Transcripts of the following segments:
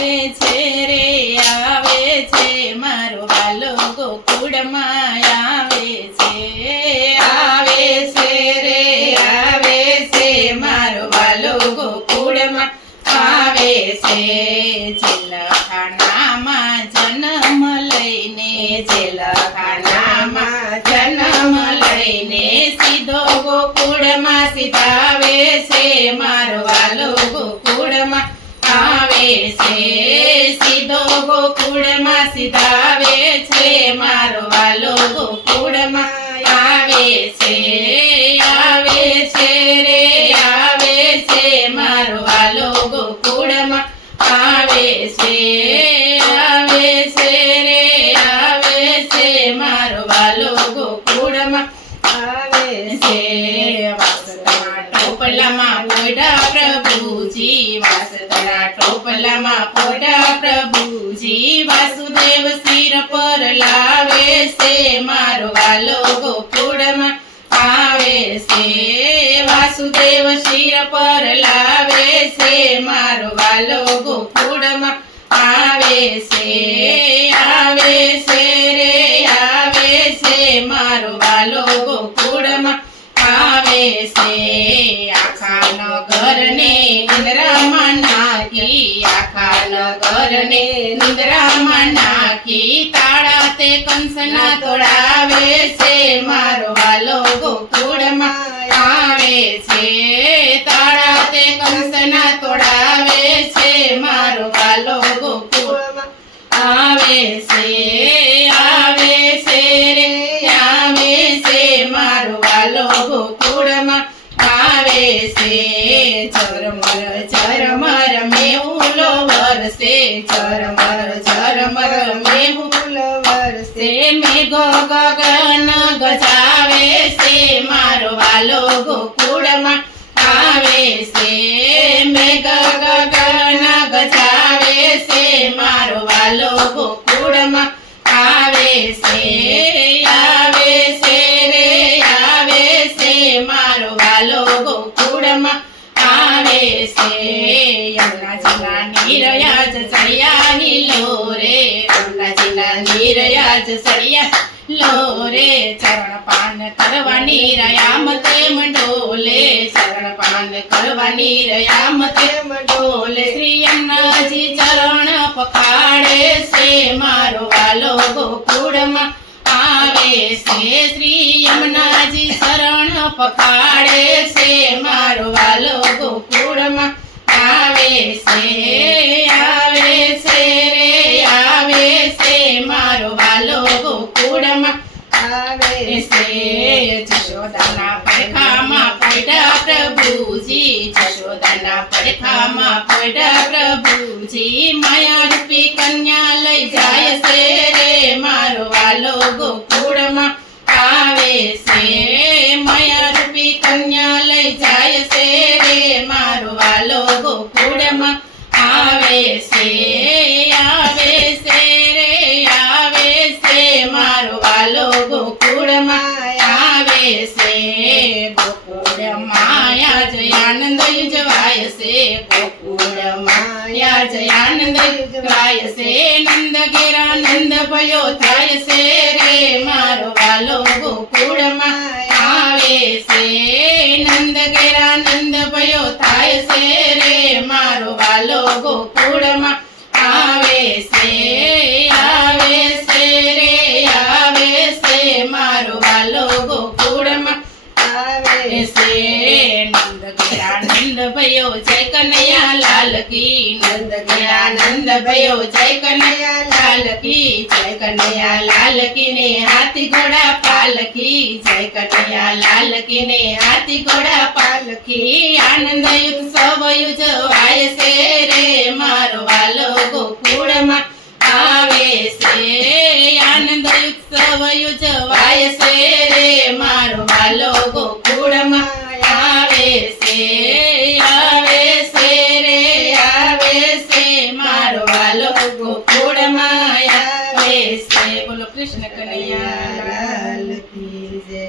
છે રે આવે છે મારો વાલો ગોકુળમાં આવે છે રે આવે છે મારો વાલો ગોકુળમાં આવે છે જેલખાનામાં જન્મ લઈને સીધો ગોકુળમાં સીધાવે છે મારો વાલો ગોકુળમાં આવે છે સીધો ગોકુળમાં સીધાવે છે મારો વાલો ગોકુળમાં આવે છે રે આવે છે મારો વાલો ગોકુળમાં આવે છે રે આવે છે મારો વાલો ગોકુળમાં આવે છે વાસદના ટોપલામાં પોયડા પ્રભુજી વાસદના ટોપલામાં પોયડા પ્રભુજી વાસુદેવ શિર પર લાવે છે મારો વાલો ગોકુળમાં આવે છે વાસુદેવ શિર પર લાવે છે મારો વાલો ગોકુળમાં આવે છે રે આવે છે મારો વાલો ગોકુળમાં આવે છે આખા નગરને નિંદ્રામાં નાખી તાળા તે કંસના તોડાવે છે મારો વાલો ગોકુળમાં આવે છે તાળા તે કંસના તોડાવે છે મારો વાલો ગોકુળમાં આવે છે રે આવે છે મારો વાલો ગોકુળમાં આવે છે ઝરમર મેહુલો વરસે ઝરમર મેહુલો વરસે મેઘો ગગન ગજાવે છે મારો વાલો ગોકુળમાં આવે છે મેઘ ગગન ગજાવે છે મારો વાલો ગોકુળમાં આવે છે રે આવે છે મારો વાલો ગોકુળમાં આવે છે યમુનાજીના નીરયાજ ચડિયા લો રે ચરણ પાન કરવાની રયામ તેમ ડોલે શ્રી યમુનાજી ચરણ પખાડે છે મારો વાલો ગોકુળમાં આવે છે શ્રી યમુનાજી ચરણ પખાડે છે મારો વાલો ગોકુળમાં આવે છે રે આવે છે મારો વાલો ગોકુળમાં આવે છે જશોદાના પડખામાં પોયડા પ્રભુજી માયા રૂપી કન્યા લઈ જાય છે રે મારો વાલો ગોકુળમાં આવે છે માયા રૂપી કન્યા લઈ જાય છે રે મારો વાલો ગોકુળમાં આવે છે રે આવે છે મારો વાલો ગોકુળમાં આવે છે ગોકુળમાં આજ આનંદ ઉજવાય છે નંદ ઘેરા નંદ ભયો થાય છે રે મારો વાલો ગોકુળમાં આવે છે નંદ ઘેરા નંદ ભયો થાય છે રે મારો વાલો ગોકુળમાં આવે છે રે આવે છે મારો વાલો ગોકુળમાં આવે છે નંદ ઘેરા નંદ ભયો જય કનૈયા લાલ કી નંદ ઘેરા નંદ ભયો જય કનૈયા લાલ કી ને હાથી ઘોડા પાલકી જય કનૈયા લાલ કી ને હાથી ઘોડા પાલકી આનંદ ઉત્સવ ઉજવાય છે રે મારો વાલો ગોકુળમાં આવે છે આનંદ ઉત્સવ ઉજવાય છે રે મારો વાલો ગોકુળમાં આવે છે રે આવે છે મારો વાલો ગોકુળમાં આવે છે બોલો કૃષ્ણ કનૈયા લાલ કી જય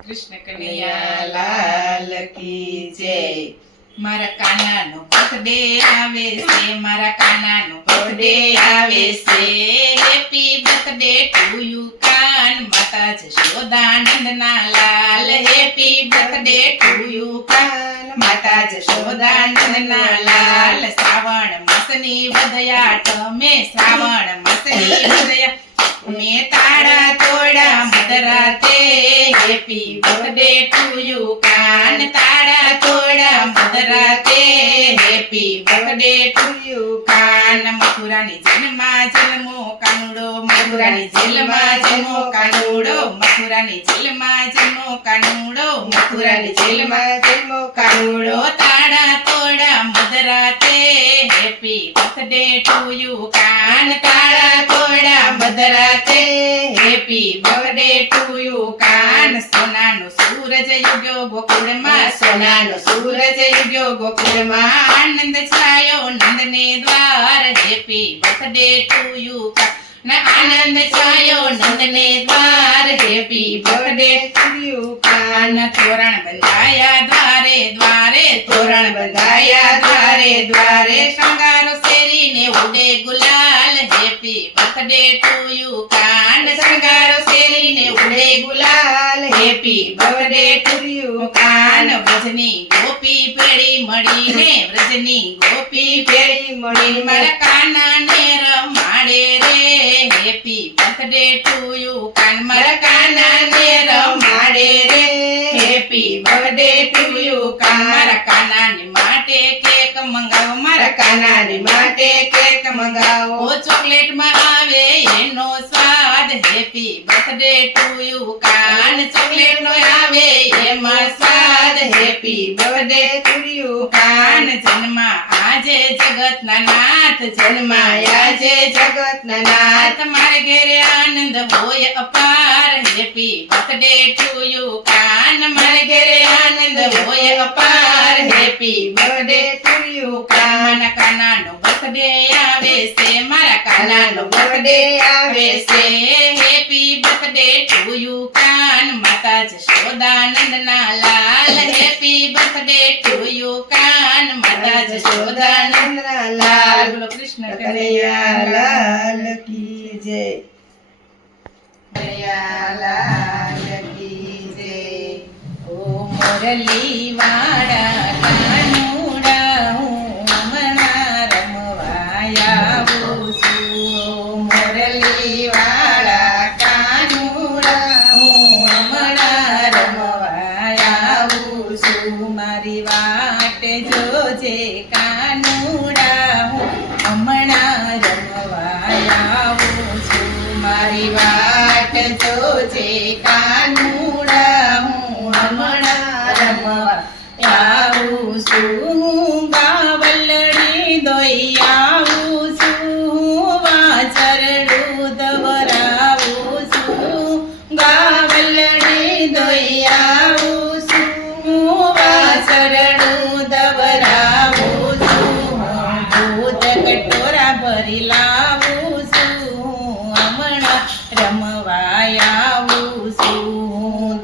કૃષ્ણ કનૈયા લાલ કી જય મારા કાનાનો બર્થડે આવે છે, મારા કાનાનો બર્થડે આવે છે. હેપી બર્થડે ટુ યુ કાન, માતા જશોદાનંદના લાલ. હેપી બર્થડે ટુ યુ કાન, માતા જશોદાનંદના લાલ. શ્રાવણ માસની વધ્યા તમે, શ્રાવણ માસની વધ્યા મેં તાળા તોડા મધરાતે. હેપી બર્થડે ટુ યુ કાન, તાળા તોડા મધરાતે. હેપી બર્થડે ટુ યુ કાન. મથુરાની જેલમાં જન્મો કાનુડો, મથુરાની જેલમાં જન્મો કાનુડો, મથુરાની જેલમાં જન્મો કાનુડો, મથુરાની જેલમાં જન્મો કાનુડો. તાળા તોડા મધરાતે. હેપી બર્થડે ટુ યુ કાન, તાળા તોડા મધરાતે. હેપી બર્થડે ટુ યુ કાન. સોનાનો સૂરજ ઉગ્યો ગોકુળમાં, સોનાનો સૂરજ ઉગ્યો ગોકુળમાં. આનંદ છાયો નંદને દ્વાર. હેપી બર્થડે ટુ યુ કાન, આનંદ છાયો નંદને દ્વાર. હેપી બર્થડે ટુ યુ કાન. તોરણ બંધાયા દ્વારે દ્વારે, તોરણ બંધાયા દ્વારે દ્વારે. શણગારો શેરીને ઉડે ગુલાલ. હેપી બર્થડે ટુ યુ કાન, શણગારો શેરીને ઉડે ગુલાલ. હેપી બર્થડે ટુ યુ કાન. વ્રજની ગોપી ભેળી મળીને, વ્રજની ગોપી ભેળી મળીને મારા કાનાને રમાડે રે. હેપી બર્થડે ટુ યુ કાન, મારા કાનાને રમાડે રે. હેપી બર્થડે ટુ યુ કાન. મારા કાનાની માટે કેક મંગાવો, મારા કાનાની માટે કેક મંગાવો. ચોકલેટમાં આવે એનો સ્વાદ. હેપી બર્થડે ટુ યુ કાન, ચોકલેટનો આવે એમાં સ્વાદ. હેપી બર્થડે ટુ યુ કાન. જન્મા આજે જગતના નાથ, જન્મા આજે જગતના નાથ. મારે ઘેરે આનંદ હોય અપાર. હેપી બર્થડે ટુ યુ કાન, મારે ઘેરે આનંદ હોય અપાર. હેપી બર્થડે ટુ યુ કાન. મારા કાનાનો બર્થડે આવે છે, મારા કાનાનો બર્થડે આવે છે. હેપી બર્થડે ટુ યુ કાન, માતા જશોદાનંદના લાલ. હેપી બર્થડે ટુ યુ કાન, માતા જશોદાનંદના લાલ. બોલો કૃષ્ણ કનૈયા લાલ કી જય, કનૈયા લાલ કી જય. ઓ મુરલી વાળા કાનુડા, હું હમણાં રમવા આવું છું. મુરલી વાળા કાનુડા, હું હમણાં રમવા આવું છું. મારી વાટ જોજે કાનુડા, હું હમણાં રમવા આવું છું. મારી વાટ જોજે કાનુડા, હું હમણાં રમવા આવું છું. ગાવલડી દોઈ આવું છું, વાછરડું દવરાવું છું. ગાવલડી દોઈ આવું છું, વાછરડું દવરાવું છું. દૂધ કટોરા ભરી લાવું છું, હમણાં રમવા આવું છું.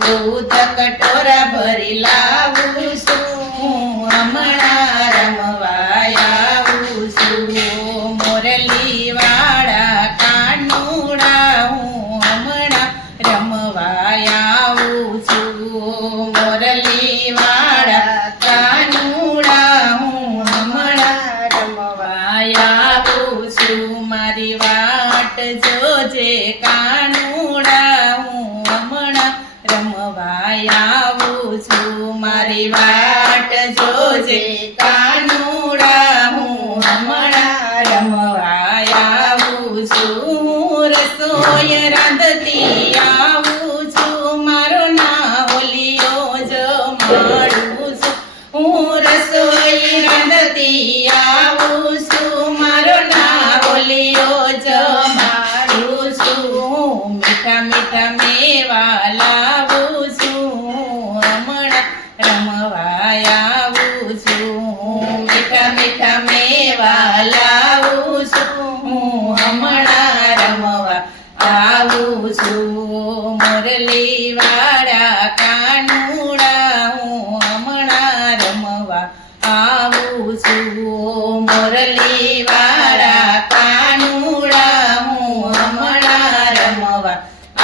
દૂધ કટોરા ભરી લાવું છું, હમણાં રમવા આવું છું. મોરલી વાળા કાનુડા, હું હમણાં રમવા આવું છું. મોરલી વાળા કાનુડા, હું હમણાં રમવા આવું છું. મારી વાટ જોજે કાનુડા, હું હમણાં રમવા આવું છું. મારી વાટ જોજે કાનુડા, હું હમણાં રમવા આવું છું. રસોઈ રાંધતી આવું છું, મારો ના ઓલિયો જમાડું છું. હું રસોઈ રાંધતી આવું છું, મારો ના ઓલિયો જમાડું છું. મીઠા મીઠા મેવા લાવું છું, હમણાં રમવા આવું છું. મીઠા મીઠા મેવા લાવું છું, હમણાં રમવા આવું છું. મુરલી વાળા કાનુડા, હું હમણાં રમવા આવું છું મોરલી વાળા કાનુડા હું હમણાં રમવા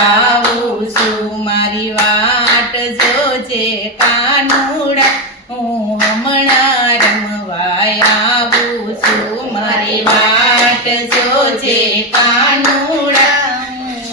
આવું છું મારી વાટ જોજે કાનુડા હું હમણાં રમવા આવું છું મારી વાટ જોજે કાનુડા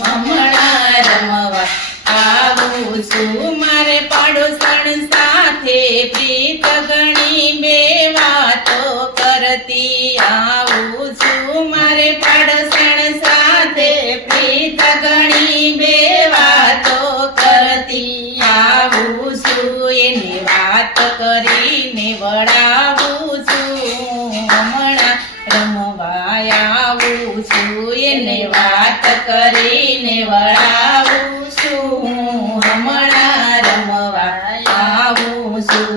હમણાં રમવા આવું છું મારે પાડોશણ સાથે પ્રીત ગણી બે વાતો કરતી આવું છું મારે પાડોશણ સાથે પ્રીત ગણી બે વાતો કરતી આવું છું એની વાત કરીને વળાવું છું હમણાં રમવા આવું છું એને વાત કરીને વળાવું છું હમણાં રમવા આવું છું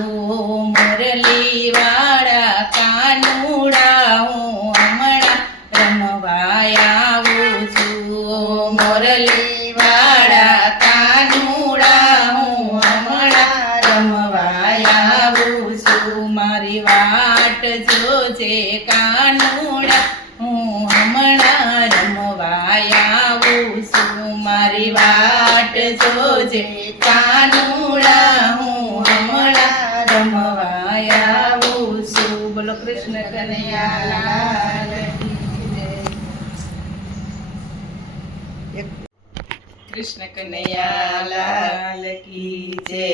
મુરલી વાળા કાનુડા હું હમણાં રમવા આવું છું મુરલી વાળા કાનુડા હું હમણાં રમવા આવું છું મારી વાટ જોજે કાનુડા હું હમણાં રમવા આવું છું મારી વાટ જોજે કાનુડા હું હમણાં રમવા આવું છું બોલો કૃષ્ણ કનૈયા લાલ કી જય. કૃષ્ણ કનૈયા લાલ કી જય.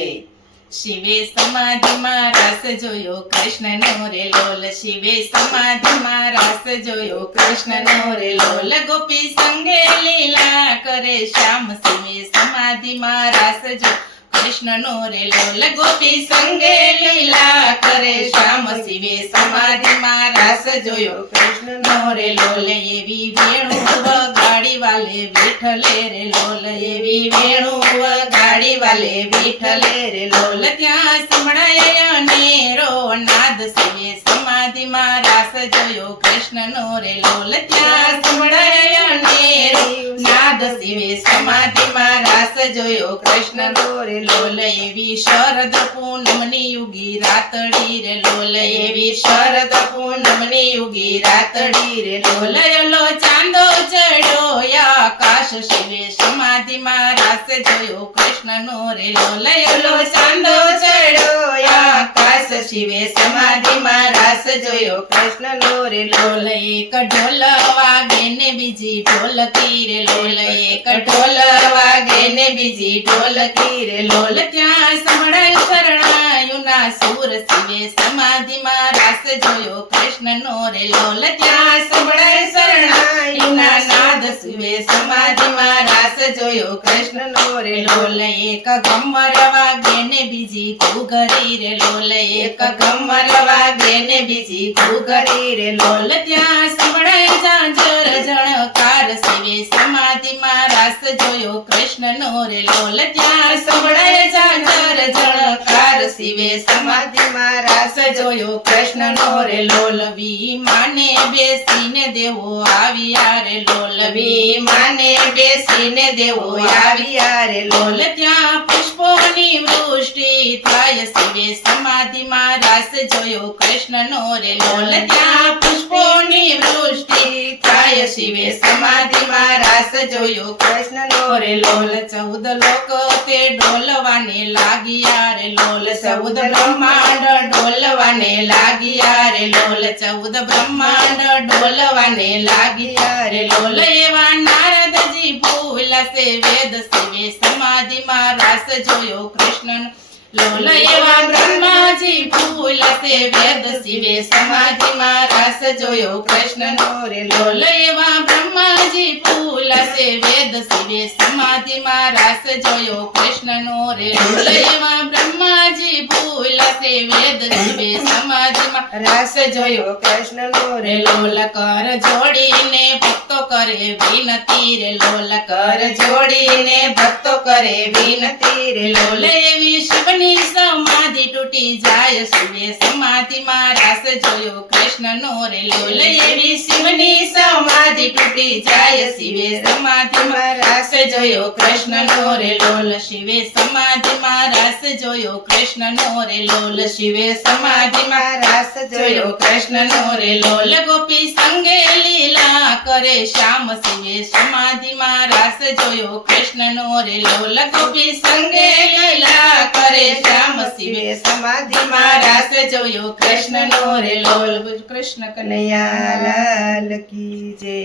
શિવે સમાધિમાં રસ જોયો કૃષ્ણનો રે લોલ શિવે સમાધિમાં રસ જોયો કૃષ્ણનો રે લોલ ગોપી સંગે લીલા કરે શ્યામ શિવે સમાધિમાં રસ જો કૃષ્ણનો રે લોલ ગોપી સંગે લીલા કરે શ્યામ શિવે સમાધિમાં રસ જોયો કૃષ્ણનો રે લોલ એવી વેણુ વગાડી વાલે વિઠ્ઠલે રે લોલ એવી વેણુ વગાડી વાલે વિઠ્ઠલે રે લોલ ત્યાં સંભળાય અનેરો નાદ શિવે સમાધિમાં રાસ જોયો કૃષ્ણનો રે લોલ ત્યાં સંભળાય અનેરો નાદ શિવે સમાધિમાં રાસ જોયો કૃષ્ણનો રે લોલ એવી શરદ પૂનમની યુગી રાતડી રે લોલ એવી શરદ પૂનમની યુગી રાતડી રે લોલ યલો ચાંદો ચડ્યો આકાશ શિવે સમાધિમાં રાસ જોયો કૃષ્ણનો રે લોલ યલો ચાંદો ચડ્યો આકાશ શિવે સમાધિમાં રાસ જોયો કૃષ્ણનો રે લોલ એક ઢોલ વાગે ને બીજી ઢોલકી રે લોલ એક ઢોલ વાગે ને બીજી ઢોલકી રે લોલ ત્યાં સંભળાય શરણાયુના સુર શિવે સમાધિમાં રાસ જોયો કૃષ્ણનો રે લોલ ત્યાં સંભળાય શરણાયુના નાદ શિવે સમાધિમાં રાસ જોયો કૃષ્ણનો રે લોલ એક ગમર વાગે ને બીજી ઘૂઘરી રે લોલ એક ગમર વાગે ને બીજી ઘૂઘરી રે લોલ ત્યાં સંભળાય ઝાંઝર ઝણકાર શિવે સમાધિમાં રાસ જોયો કૃષ્ણનો રે લોલ ત્યાં સંભળાય ઝાંઝર ઝણકાર શિવે સમાધિમાં રાસ જોયો કૃષ્ણનો રે લોલ વિમાને બેસીને દેવો આવ્યા રે લોલ વિમાને બેસીને દેવો આવ્યા રે લોલ ત્યાં પુષ્પોની વૃષ્ટિ થાય શિવે સમાધિમાં રાસ જોયો કૃષ્ણનો રે લોલ ત્યાં પુષ્પોની વૃષ્ટિ થાય શિવે સમાધિમાં રાસ જોયો કૃષ્ણનો રે લોલ 14 લોક તે ડોલવાને લાગ્યા રે લોલ 14 બ્રહ્માંડ ડોલવાને લાગ્યા રે લોલ 14 બ્રહ્માંડ ડોલવાને લાગ્યા રે લોલ એવા નારદજી ભૂલાશે વેદ શિવે સમાધિમાં રાસ જોયો કૃષ્ણનો લોલ એવા બ્રહ્માજી ભૂલાશે વેદ શિવે સમાધિમાં રાસ જોયો કૃષ્ણનો રે લોલ એવા બ્રહ્માજી ભૂલાશે વેદ શિવે સમાધિમાં રાસ જોયો કૃષ્ણનો રે લોલ એવા બ્રહ્માજી ભૂલાશે વેદ શિવે સમાધિમાં રાસ જોયો કૃષ્ણનો રે લોલ કર જોડીને ભક્તો કરે વિનતી રે લોલ કર જોડીને ભક્તો કરે વિનતી રે લોલ એવી શિવની સમાધિ તૂટી જાય શિવે સમાધિમાં રાસ જોયો કૃષ્ણ કૃષ્ણનો રે લોલ એવી શિવની સમાધિ તૂટી જાય શિવે સમાધિમાં રાસ જોયો કૃષ્ણનો રે લોલ શિવે સમાધિમાં રાસ જોયો કૃષ્ણનો રે લોલ શિવે સમાધિમાં રાસ જોયો કૃષ્ણનો રે લોલ ગોપી સંગે લીલા કરે શ્યામ શિવે સમાધિમાં રાસ જોયો કૃષ્ણનો રે લોલ ગોપી સંગે લીલા કરે શ્યામ શિવે સમાધિમાં રાસ જોયો કૃષ્ણનો રે લોલ કૃષ્ણ કનૈયા લાલ કી જય.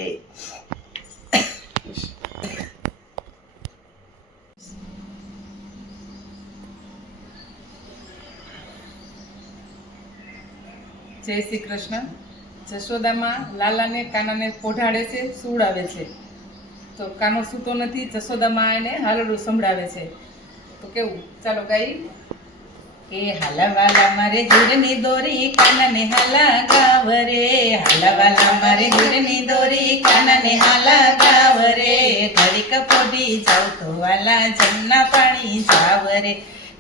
જય શ્રી કૃષ્ણ. જશોદામાં લાલાને કાનાને પોઢાડે છે, સુવડાવે છે. તો કાનો સૂતો નથી, જશોદામાં એને હાલડું સંભળાવે છે. તો કેવું, ચાલો ગાઈ. કે હાલાવાલા મારે હીરની દોરી કાનાને હાલા ગાવ રે, હાલાવાલા મારે હીરની દોરી કાનાને હાલા ગાવ રે, ઘડીક પોઢી જાવ તો વાલા જમના પાણી જાવ રે,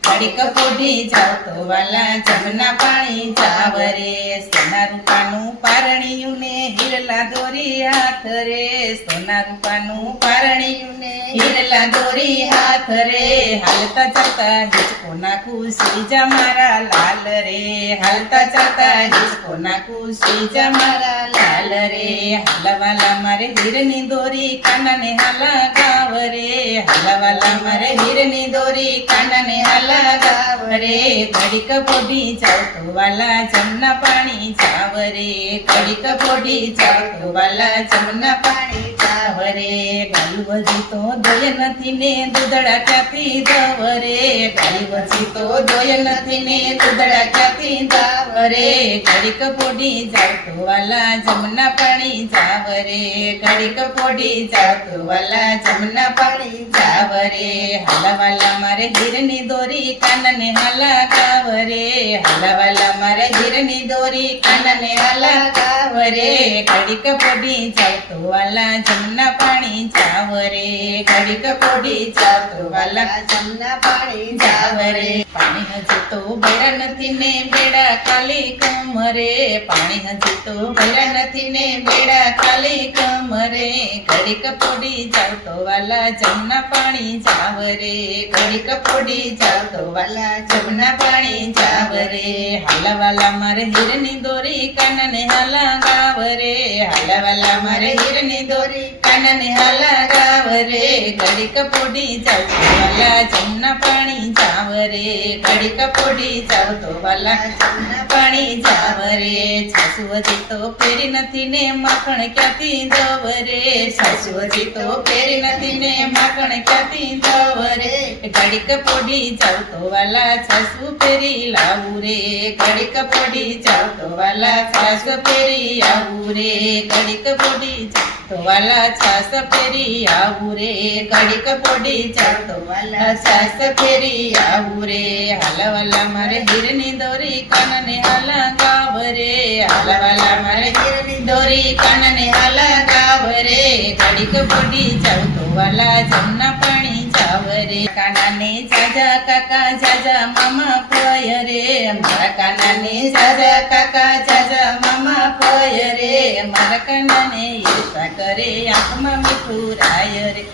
ઘડીક પોઢી જાવ તો વાલા જમના પાણી જાવ રે, સોના રૂપાનું પારણિયું ને હીરલા દોરી હાથ રે, સોના રૂપાનું પારણિયું ને હીરલા દોરી હાથ રે, હાલતા ચાલતા હિચકો નાખું શ્રીજા મારા લાલ રે, હાલતા ચાલતા હિચકો નાખું શ્રીજા મારા લાલ રે, હાલાવાલા મારે હીરની દોરી કાનાને હાલા ગાવ રે, હાલાવાલા મારે હીરની દોરી કાનાને હાલા ગાવ રે, ઘડીક પોઢી જાવ તો વાલા જમના પાણી જાવ રે, ઘડીક પોઢી જાવ તો વાલા જમના પાણી જાવ રે, ગાયું વજી તો દોય નથી ને દૂધડા ક્યાંથી દવ રે, ગાયું વજી તો દોય નથી ને દૂધડા ક્યાંથી દવ રે, ઘડીક પોઢી જાવ તો વાલા જમના પાણી જાવ રે, ઘડીક પોઢી જાવ તો વાલા જમના પાણી જાવ રે, હાલાવાલા મારે હીરની દોરી કાનને હાલા ગાવ રે, હાલાવાલા મારે હીરની દોરી કાનને હાલા ગાવ રે, ઘડીક પોઢી જાવ તો વાલા જમના પાણી જાવ રે, ઘડીક પોઢી જાવ તો વાલા જમના પાણી જાવ રે, પાણી હજી તો ભર્યા નથી ને બેડા ખાલી કમરે, પાણી હજી તો ભર્યા નથી ને બેડા ખાલી કમરે, ઘડીક પોઢી જાવ તો વાલા જમના પાણી જાવ રે, ઘડીક પોઢી જાવ તો વાલા જમના પાણી જાવ રે, હાલાવાલા મારે હીરની દોરી કાનને હાલા ગાવ રે, હાલાવાલા મારે હીરની દોરી કાનને હાલા ગાવ રે, ઘડીક પોઢી જાવ તો વાલા જમના પાણી જાવ રે, ઘડીક પોઢી જાવ તો વાલા જમના પાણી જાવ રે, સાસુ હજી તો ફેરી નથી ને માખણ ક્યાંથી દવ રે, સાસુ હજી તો ફેરી નથી ને માખણ ક્યાંથી દવ રે, ઘડીક પોઢી જાવ તો વાલા સાસુ ફેરી લાવું રે, ઘડીક પોઢી જાવ તો વાલા સાસુ ફેરી આવું રે, ઘડીક પોઢી જાવ તો વાલા છાસ ફેરી આવું રે, ઘડીક પોઢી જાવ તો વાલા છાસ ફેરી આવું રે, હાલાવાલા મારે હીરની દોરી કાનને હાલા ગાવ રે, હાલાવાલા મારે હીરની દોરી કાનને હાલા ગાવ રે, ઘડીક પોઢી જાવ તો વાલા જમના પાણી જાવ રે, કાનાને જાજા કાકા જાજા મામા પય રે, મારા કાનાને જાજા કાકા જાજા મામા પય રે, મારા કાનાને ઈર્ષા કરે આંખમાં મીઠું રાય રે,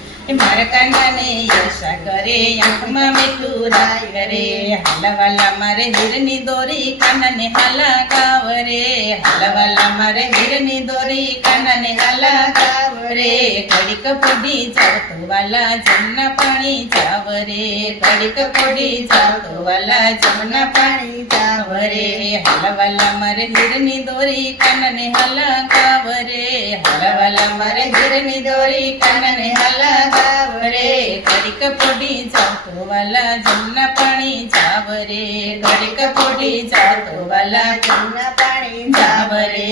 મારા કાનાને ઈર્ષા કરે આંખમાં મીઠું રાય રે, હાલાવાલા મારે હીરની દોરી કાનાને હાલા ગાવ રે, હાલાવાલા મારે હીરની દોરી કાનાને હાલા ગાવ રે, ઘડીક પોઢી જાવ તો વાલા જમના પાણી જાવ રે, ઘડીક પોઢી જાવ તો વાલા જમના પાણી જાવ રે, હાલાવાલા મારે હીરની દોરી કાનને હાલા ગાવ રે, હાલાવાલા મારે હીરની દોરી કાનને હાલા ગાવ રે, ઘડીક પોઢી જાવ તો વાલા જમના પાણી જાવ રે, ઘડીક પોઢી જાવ તો વાલા જમના પાણી જાવ રે,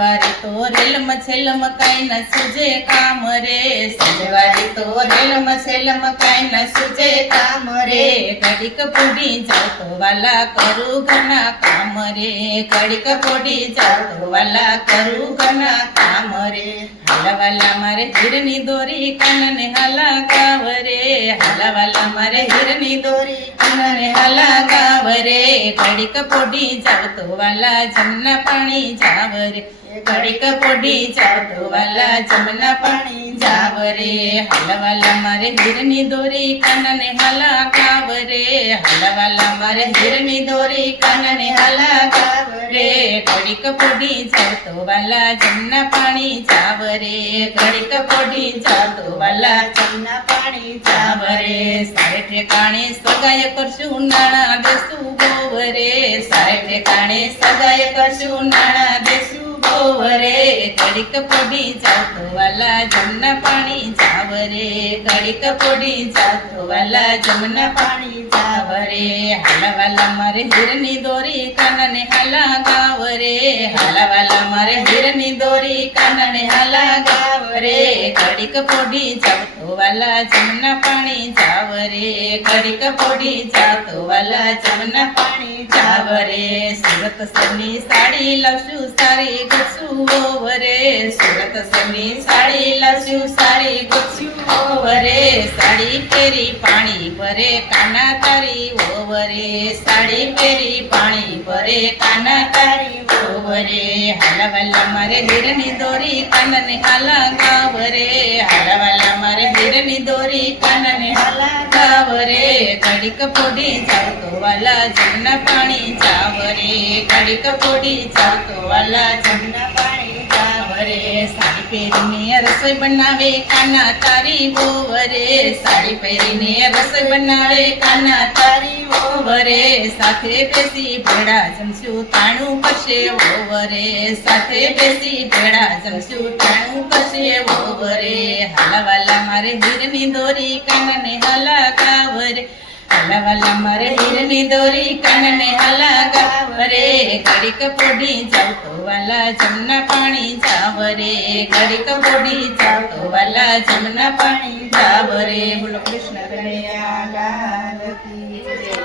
સજવારી તો રેલમ છેલમ કાંઈ ન સૂજે કામ રે સજવારી તો રેલમ છેલમ કાંઈ ન સૂજે કામ રે ઘડીક પૂડી જાવ તો વાલા કરું ઘરના કામ રે ઘડીક પૂડી જાવ તો વાલા કરું ઘરના કામ રે હાલાવાલા મારે હીરની દોરી કાનને હાલા ગાવ રે હાલાવાલા મારે હીરની દોરી કાનને હાલા ગાવ રે ઘડીક પોડી જાવ તો વાલા જમના પાણી જાવ રે ઘડીક પોડી જાવ તો વાલા જમના પાણી જાવ રે હાલાવાલા મારે હીરની દોરી કાનને હાલા ગાવ રે હાલાવાલા મારે હીરની દોરી કાનને હાલા ગાવ રે ઘડીક પોડી જાવ તો વાલા જમના પાણી જાવ રે ઘડીક પોડી જાવ તો વાલા જમના પાણી જાવ રે સારે ઠેકાણે સગાય કરશું નાણા દેશું ગોવ રે સારે ઠેકાણે સગાય કરશું નાણા દેશું ગોવ રે ઘડીક પોડી જાવ તો વાલા જમના પાણી જાવ રે ઘડીક પોડી જાવ તો વાલા જમના પાણી જાવ રે હાલાવાલા મારે હીરની દોરી કાનને હાલા ગાવ રે હાલાવાલા મારે હીરની દોરી કાનને હાલા ગાવ રે ઘડીક પોડી જાવ તો વાલા જમના પાણી જાવ રે ઘડીક પોડી જાવ તો વાલા જમના પાણી જાવ રે સુરત સરની સાડી લાવશું સારી ગોતશું ઓવ રે સુરત સરની સાડી લાવશું સારી ગોતશું ઓવ રે સાડી પહેરી પાણી ભરે કાના તારી ઓવ રે સાડી પહેરી પાણી ભરે કાના તારી ઓવ રે હાલાવાલા મારે હીરની દોરી કાનને હાલા ગાવ રે હાલાવાલા મારે હીરની દોરી કાનને હાલા ગાવ રે ઘડીક પોડી જાવ તો વાલા જમના પાણી જાવ રે ઘડીક પોડી જાવ તો વાલા જમના પાણી જાવ રે સાડી પહેરીને રસોઈ બનાવે કાના તારી વહુ રે સાડી પહેરીને રસોઈ બનાવે કાના તારી વહુ રે સાથે બેસી ભેળા જમશું તાણું કરશે વહુ રે સાથે બેસી ભેળા જમશું તાણું કરશે વહુ રે હાલાવાલા મારે હીરની દોરી કાનને હાલા ગાવ રે હાલાવાલા મારે હીરની દોરી કાનને હાલા ગાવ રે ઘડીક પોડી જાવ તો વાલા જમના પાણી જાવ રે ઘડીક પોડી જાવ તો વાલા જમના પાણી જાવ રે બોલો કૃષ્ણ કનૈયા લાલ કી જય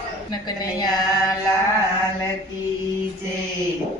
કૃષ્ણ કનૈયા લાલ કી જય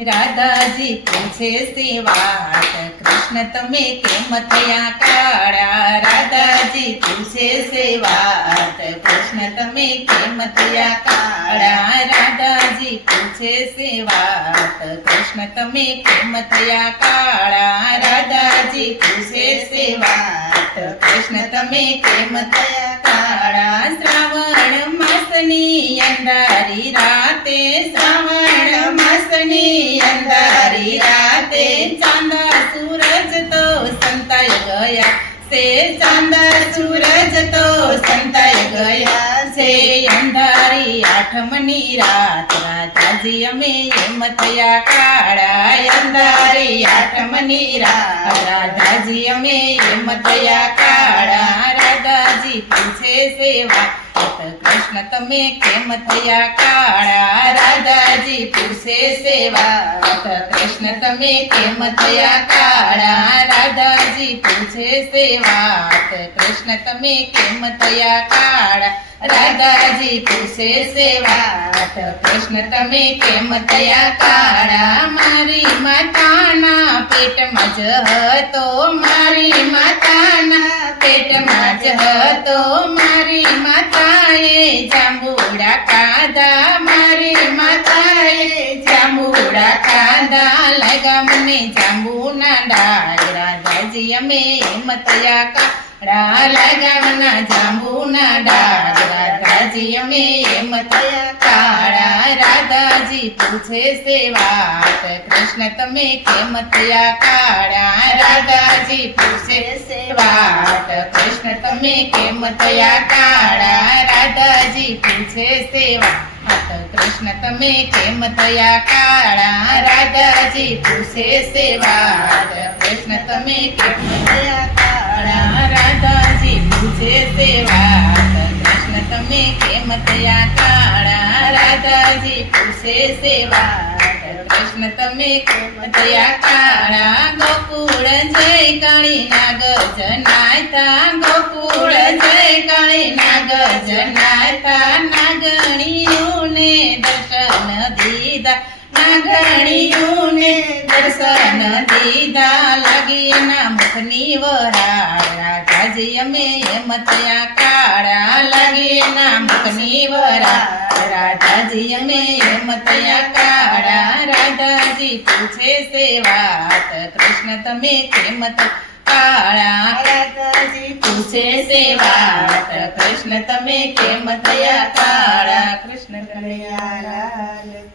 રાધાજી પૂછે છે વાત કૃષ્ણ તમે કેમ થયા કાળા રાધાજી પૂછે છે વાત કૃષ્ણ તમે કેમ થયા કાળા રાધાજી પૂછે છે વાત કૃષ્ણ તમે કેમ થયા કાળા રાધાજી પૂછે છે વાત કૃષ્ણ તમે કેમ થયા કાળા શ્રાવણ માસની અંધારી રાતે શ્રાવણ માસની અંધારી રાતે ચાંદા સૂરજ તો સંતાઈ ગયા છે ચાંદા સૂરજ તો સંતાઈ ગયા છે અંધારી આઠમની રાત રાધાજી અમે એમ થયા કાળા અંધારી આઠમની રાત રાધાજી અમે એમ થયા કાળા રાધાજી પૂછે સેવા કૃષ્ણ તમે કેમ થયા કાળા રાધાજી પૂછે સેવા કૃષ્ણ તમે કેમ થયા કાળા રાધાજી પૂછે સેવા કૃષ્ણ તમે કેમ થયા કાળા રાધાજી પૂછે સેવા કૃષ્ણ તમે કેમ થયા કાળા મારી માતાના પેટમાં જ હતો મારી માતાના પેટમાં જ હતો મારી માતાએ જાંબુડા ખાધા મારી માતાએ જાંબુડા ખાધા લાગ્યા મને જાંબુના ડાળ રાધાજી અમે એમ થયા કાળા લાગ્યા મને જાંબુના ડાળ રાધાજી અમે એમ થયા કાળા રાધાજી પૂછે સેવા કૃષ્ણ તમે કેમ થયા કાળા રાધાજી પૂછે સેવા કૃષ્ણ તમે કેમ થયા કાળા રાધાજી પૂછે સેવા કૃષ્ણ તમે કેમ થયા કાળા રાધાજી પૂછે સેવા કૃષ્ણ તમે કેમ થયા કાળા રાધાજી પૂછે સેવા કૃષ્ણ તમે કેમ થયા કાળા રાધાજી પૂછે સેવા કૃષ્ણ તમે કેમ થયા કાળા ગોકુળ જય કાળી નાગ જનાતા ગોકુળ જય કાળી નાગ જનાતા નાગણીઓને દર્શન દીધા નાગણીઓને દર્શન દીધા લાગી એના મુખની વરાળ રાધાજી અમે એમ થયા કાળા લાગી એના મુખની વરાળ રાધાજી અમે એમ થયા કાળા રાધાજી પૂછે છે વાત કૃષ્ણ તમે કેમ થયા કાળા રાધાજી પૂછે છે વાત કૃષ્ણ તમે કેમ થયા કાળા કૃષ્ણ કનૈયા લાલ